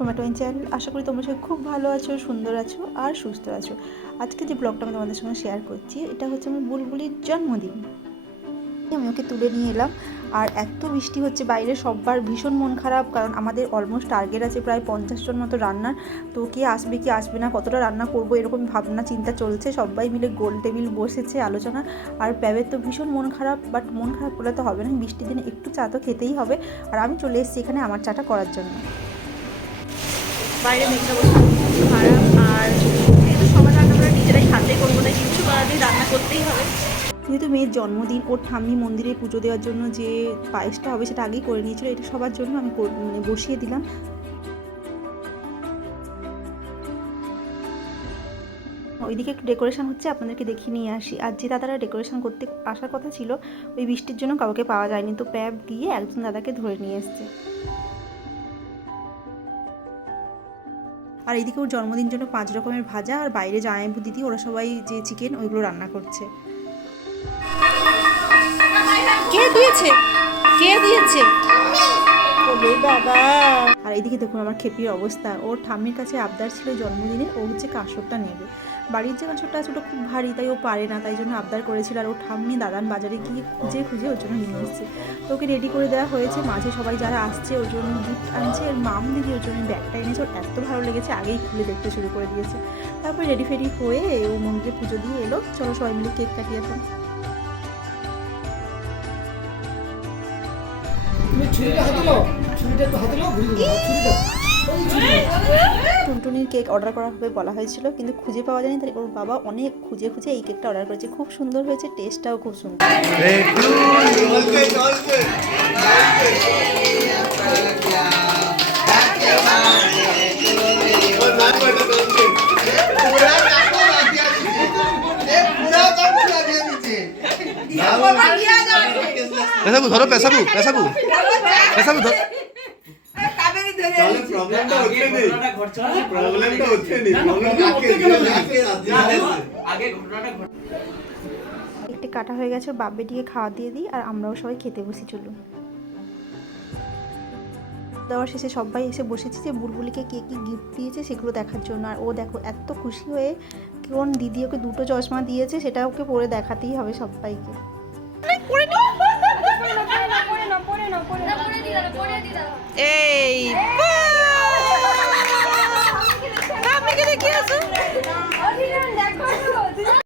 Welcome back to my channel. আশা করি তোমরা সবাই খুব ভালো আছো, সুন্দর আছো আর সুস্থ আছো। আজকে যে ব্লগটা আমি তোমাদের সঙ্গে শেয়ার করছি, এটা হচ্ছে আমার বুলবুলির জন্মদিন। আমি ওকে তুলে নিয়ে এলাম, আর এত বৃষ্টি হচ্ছে বাইরে, সববার ভীষণ মন খারাপ, কারণ আমাদের অলমোস্ট টার্গেট আছে প্রায় 50 জন মতো রান্নার। তো কে আসবে কি আসবে না, কতটা রান্না করবো, এরকম ভাবনা চিন্তা চলছে। সবাই মিলে গোল টেবিল বসেছে আলোচনা। আর প্যাবের তো ভীষণ মন খারাপ, বাট মন খারাপ করলে তো হবে না, বৃষ্টির দিনে একটু চা তো খেতেই হবে। আর আমি চলে এসেছি এখানে আমার চাটা করার জন্য। বাইরে মেঘলা বসে খারাপ, আর যেহেতু সবার রান্না আমরা নিজেরাই হাতে করবো, তাই কিছু বাড়াতেই রান্না করতেই হবে। যেহেতু মেয়ের জন্মদিন, ওর ঠাম্মি মন্দিরে পুজো দেওয়ার জন্য যে পায়েসটা হবে সেটা আগেই করে নিয়েছিল, এটা সবার জন্য আমি বসিয়ে দিলাম। ওইদিকে একটু ডেকোরেশন হচ্ছে, আপনাদেরকে দেখিয়ে নিয়ে আসি। আর যে দাদারা ডেকোরেশন করতে আসার কথা ছিল, ওই বৃষ্টির জন্য কাউকে পাওয়া যায়নি, তো প্যাব গিয়ে একজন দাদাকে ধরে নিয়ে এসছে। আর এইদিকে ওর জন্মদিন জন্য 5 রকমের ভাজা, আর বাইরে জামাইবু দিদি ওরা সবাই যে চিকেন ওইগুলো রান্না করছে। কে দিয়েছে? কে দিয়েছে? ওরে বাবা! আর এইদিকে দেখুন আমার খেপির অবস্থা। ওর ঠাম্মির কাছে আবদার ছিল জন্মদিনে ও হচ্ছে কাঁসরটা নেবে। বাড়ির যে কাঁসরটা আছে ওটা খুব ভারী, তাই ও পারে না, তাই জন্য আবদার করেছিল। আর ও ঠাম্মি দাদান বাজারে গিয়ে খুঁজে খুঁজে ওর জন্য নিয়ে এসেছে। তো ওকে রেডি করে দেওয়া হয়েছে, মাঝে সবাই যারা আসছে ওর জন্য গিফট আনছে। আর মাম দিদি ওর জন্য ব্যাগটা এনেছে, ওর এত ভালো লেগেছে আগেই খুলে দেখতে শুরু করে দিয়েছে। তারপরে রেডি ফেডি হয়ে ও মন্দিরে পুজো দিয়ে এলো। চলো সবাই মিলে কেক কাটি এখন। টুনটুনির কেক অর্ডার করা হবে বলা হয়েছিল, কিন্তু খুঁজে পাওয়া যায়নি, তাই ওর বাবা অনেক খুঁজে খুঁজে এই কেকটা অর্ডার করেছে। খুব সুন্দর হয়েছে, টেস্টটাও খুব সুন্দর। পেশাবু ধরো, পেশাবু পেশাবু পেশাবু ধরো। একটি কাটা হয়ে গেছে, বাপ বেটিকে খাওয়া দিয়ে দিই, আর আমরাও সবাই খেতে বসি। চলুন। দেওয়ার শেষে সবাই এসে বসেছি যে বুলবুলিকে কে কী গিফট দিয়েছে সেগুলো দেখার জন্য। আর ও দেখো এত খুশি হয়ে, কোন দিদি ওকে 2টো চশমা দিয়েছে সেটা ওকে পরে দেখাতেই হবে সবাইকে। এই আপনি কি দেখি আসো?